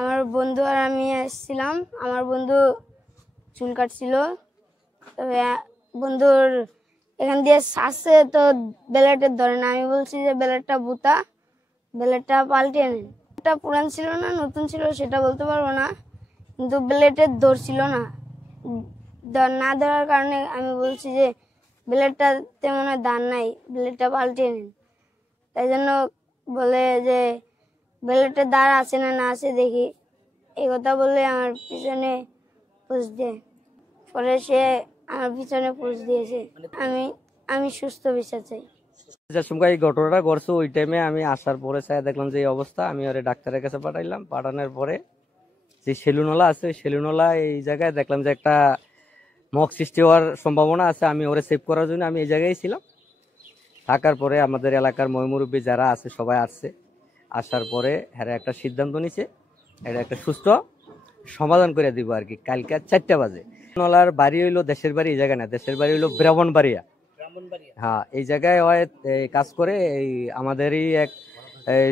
আমার বন্ধু আর আমি এসেছিলাম। আমার বন্ধু চুল কাটছিল, তবে বন্ধুর এখান দিয়ে আসছে তো ব্লেডের ধরে না। আমি বলছি যে ব্লেডটা বুতা, ব্লেডটা পাল্টে নেন। এটা পুরান ছিল না নতুন ছিল সেটা বলতে পারবো না, কিন্তু ব্লেডের ধরছিল না। না ধরার কারণে আমি বলছি যে ব্লেডটা তেমন দান নাই, ব্লেডটা পাল্টে নেন। তাই জন্য বলে যে ব্লেডের দাঁড় আছে না না আছে দেখি, এই কথা বলে আমার পিছনে পুশ দেয়। পরে সে আমার পিছনে পুশ দিয়েছে। আমি সুস্থ বিচার চাই। যে সময় এই ঘটনাটা ঘটছে ওই টাইমে আমি আসার পরে চাই দেখলাম যে এই অবস্থা। আমি ওরে ডাক্তারের কাছে পাঠাইলাম। পাঠানোর পরে যে সেলুনওয়ালা আছে ওই সেলুনওয়ালা এই জায়গায় দেখলাম যে একটা মক সৃষ্টি হওয়ার সম্ভাবনা আছে। আমি ওরে সেভ করার জন্য আমি এই জায়গায় ছিলাম। থাকার পরে আমাদের এলাকার ময়মুরব্বী যারা আছে সবাই আসছে। আসার পরে হ্যাঁ একটা সিদ্ধান্ত নিছে, এটা একটা সুস্থ সমাধান করে দিব আর কি। কালকে 4টা বাজে নলার বাড়ি হইলো দেশের বাড়ি, এই জায়গায় না, দেশের বাড়ি হইলো ব্রাহ্মণবাড়িয়া। হ্যাঁ, এই জায়গায় হয় কাজ করে। এই আমাদেরই এক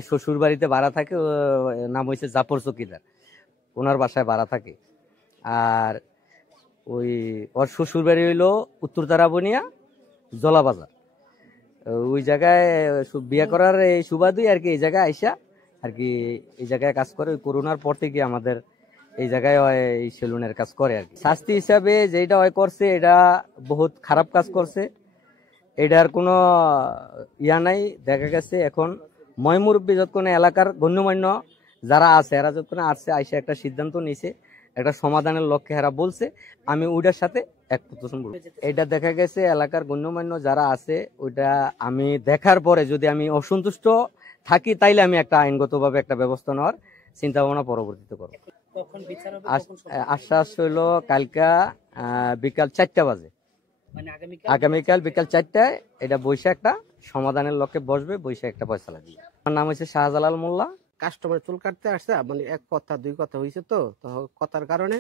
শ্বশুর বাড়িতে ভাড়া থাকে, নাম হয়েছে জাফর চকিদার, ওনার বাসায় ভাড়া থাকে। আর ওই ওর শ্বশুর বাড়ি হইলো উত্তরতারা বনিয়া জলাবাজার। ওই জায়গায় বিয়ে করার এই সুবাদই আর কি এই জায়গায় আইসা আর কি এই জায়গায় কাজ করে। ওই করোনার পর থেকে আমাদের এই জায়গায় এই সেলুনের কাজ করে আর কি। শাস্তি হিসাবে যেটা হয় করছে এটা বহুত খারাপ কাজ করছে, এটার কোনো ইয়া নাই। দেখা গেছে এখন ময়মুরব্বী যতক্ষণ এলাকার গণ্যমান্য যারা আছে এরা যতক্ষণ আসছে আইসা একটা সিদ্ধান্ত নিছে, একটা সমাধানের লক্ষ্যে এরা বলছে। আমি ওইটার সাথে একমত বলবো। এটা দেখা গেছে এলাকার গণ্যমান্য যারা আছে ওইটা আমি দেখার পরে যদি আমি অসন্তুষ্ট থাকি তাইলে আমি একটা আইনগতভাবে একটা ব্যবস্থা নেওয়ার চিন্তা ভাবনা পরবর্তীতে করবো। আশ্বাস হইলো কালকা বিকাল 4টা বাজে, আগামীকাল বিকাল 4টায় এটা বৈশা একটা সমাধানের লক্ষ্যে বসবে, বৈশা একটা ফয়সালা দিবে। আমার নাম হচ্ছে শাহজালাল মোল্লা। কাস্টমার চুল কাটতে আসছে, মানে এক কথা দুই কথা হয়েছে, তো কথার কারণে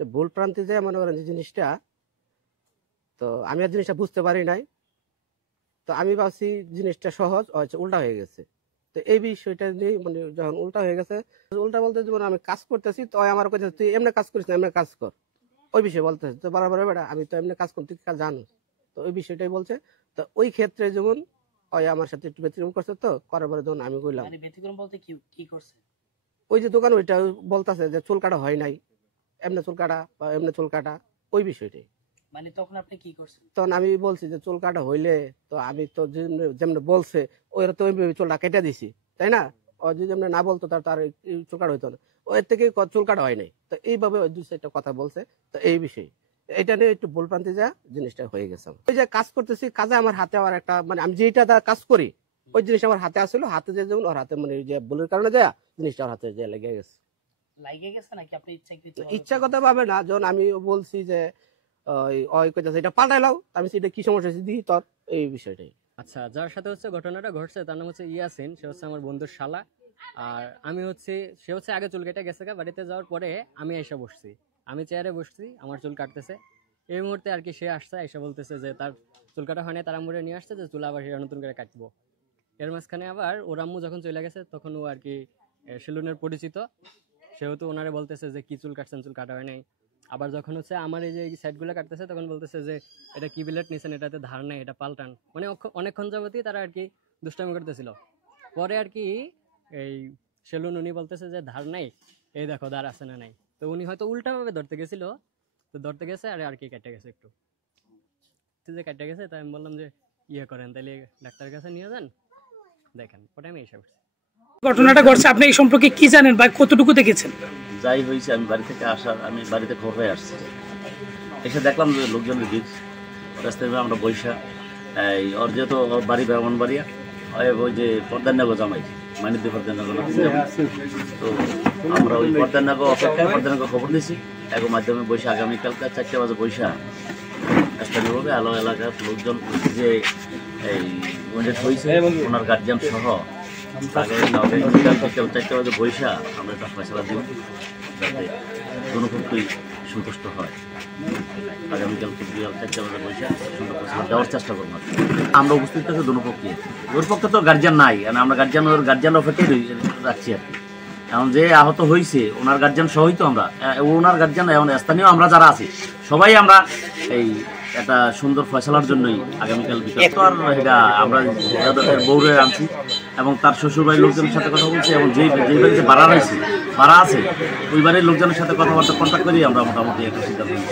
ভুল প্রান্তে যায় মনে করেন যে জিনিসটা, তো আমি আর জিনিসটা বুঝতে পারি নাই। তো আমি ভাবছি জিনিসটা সহজ, উল্টা হয়ে গেছে। তো এই বিষয়টা নিয়ে মানে যখন উল্টা হয়ে গেছে, উল্টা বলতে যেমন আমি কাজ করতেছি তো আমার কাছে তুই এমনি কাজ করিস না, এমনি কাজ কর, ওই বিষয়ে বলতেছে। তো বরাবর বেটা আমি তো এমনি কাজ করতে জানো, তো ওই বিষয়টাই বলছে। তো ওই ক্ষেত্রে যেমন ওই আমার সাথে একটু ব্যতিক্রম করছে, তো করার পরে যখন আমি কইলাম ব্যতিক্রম বলতে কি করছে, ওই যে দোকান ওইটা বলতেছে যে চুল কাটা হয় নাই, এমনি চুল কাটা বা এমনি চুল কাটা, ওই বিষয়টাই। মানে তখন আপনি কি করছেন? তখন আমি বলছি যে চুল কাটা হইলে তো আমি তো যেমন বলছে ওরা তো ওই চুলটা কেটে দিছি, তাই না? ও যদি যেমন না বলতো তার চুল কাটা হইতো না, ওর থেকে চুল কাটা হয় নাই। তো এইভাবে ওই দুই চারটা কথা বলছে। তো এই বিষয়ে এটা নিয়ে একটু ভুল প্রান্তে যা জিনিসটা হয়ে গেছে। ওই যে কাজ করতেছি, কাজে আমার হাতে আমার একটা মানে আমি যেটা কাজ করি ওই জিনিসটা আমার হাতে আসলো, হাতে যে যেমন ওর হাতে মানে যে ভুলের কারণে দেয়া জিনিসটা ওর হাতে যে লেগে গেছে। নাকি আপনি ইচ্ছাগত ভাবে না, যখন আমি বলছি যে এটা পাল্টাইলাও, আমি সেটা কি সমস্যা দিই তোর, এই বিষয়টাই। আচ্ছা, যার সাথে হচ্ছে ঘটনাটা ঘটছে তার নাম হচ্ছে ইয়াসিন, সে হচ্ছে আমার বন্ধুর শালা। আর আমি হচ্ছে সে হচ্ছে আগে চুল কেটে গেছে, বাড়িতে যাওয়ার পরে আমি এসে বসছি, আমি চেয়ারে বসছি, আমার চুল কাটতেছে। এই মুহূর্তে আর কি সে আসছে, এসে বলতেছে যে তার চুল কাটা হয় না, তার আম্মুরে নিয়ে আসছে যে চুল আবার নতুন করে কাটবো। এর মাঝখানে আবার ওর আম্মু যখন চলে গেছে তখন ও আর কি সেলুনের পরিচিত, সেহেতু ওনারে বলতেছে যে কি চুল কাটছেন, চুল কাটা হয় নাই। আবার যখন হচ্ছে আমার এই যে সাইডগুলো কাটতেছে তখন বলতেছে যে এটা কি বিলেট নিছেন, এটাতে ধার নেই, এটা পাল্টান। মানে অনেকক্ষণ যাবতই তারা আর কি দুষ্টামি করতেছিল। পরে আর কি এই সেলুন উনি বলতেছে যে ধার নাই, এই দেখো ধার আছে না নাই। তো উনি হয়তো উল্টাভাবে ধরতে গেছিল, তো ধরতে গেছে আর কি কেটে গেছে একটু, যে কেটে গেছে। তাই আমি বললাম যে ইয়ে করেন তাইলে ডাক্তারের কাছে নিয়ে যান, দেখেন। পরে আমি এসে করছি। ঘটনাটা ঘটছে, আপনি এই সম্পর্কে কি জানেন বা কতটুকু দেখেছেন? যাই হয়েছে আমি বাড়ি থেকে আমি বাড়িতে খবর হয়ে আসছি, এসে দেখলাম যে লোকজনের ভিড় রাস্তায়। আমরা বৈশা এই ওর যেহেতু ওর বাড়ি ব্রাহ্মণবাড়িয়া, ওই যে পর্দানগর জামাই মানিদ্য পর্দানগর, তো আমরা ওই পর্দানগর অপেক্ষায় পর্দানগর খবর দিয়েছি এক মাধ্যমে বৈশা আগামীকালকে 4টা বাজে বৈশা স্থানীয়ভাবে আলো এলাকার লোকজন যে এই হয়েছে ওনার গার্জিয়ান সহ বিকাল 4টা বাজে বৈশা আমরা একটা ফয়সালা দিব যাতে কোনো পক্ষই সন্তুষ্ট হয়। আগামীকাল বিকাল 4টা বাজে বৈশা সুন্দর ফয়সালা দেওয়ার চেষ্টা করবো। আমরা উপস্থিত থাকি দুনো পক্ষে, ওর পক্ষে তো গার্জিয়ান নাই, আমরা গার্জিয়ান অপেক্ষায় রাখছি আর কি। এখন যে আহত হয়েছে ওনার গার্জিয়ান সহই তো আমরা, ওনার গার্জিয়ান এখন স্থানীয় আমরা যারা আছি সবাই আমরা এই একটা সুন্দর ফয়সালার জন্যই আগামীকাল বিকাল তো আর এটা আমরা বউরে আনছি এবং তার শ্বশুরবাড়ির লোকজনের সাথে কথা বলছি এবং যে বাড়িতে ভাড়া রয়েছে ভাড়া আছে ওই বাড়ির লোকজনের সাথে কথাবার্তা কন্ট্যাক্ট করি আমরা মোটামুটি একটা সিদ্ধান্ত নিই।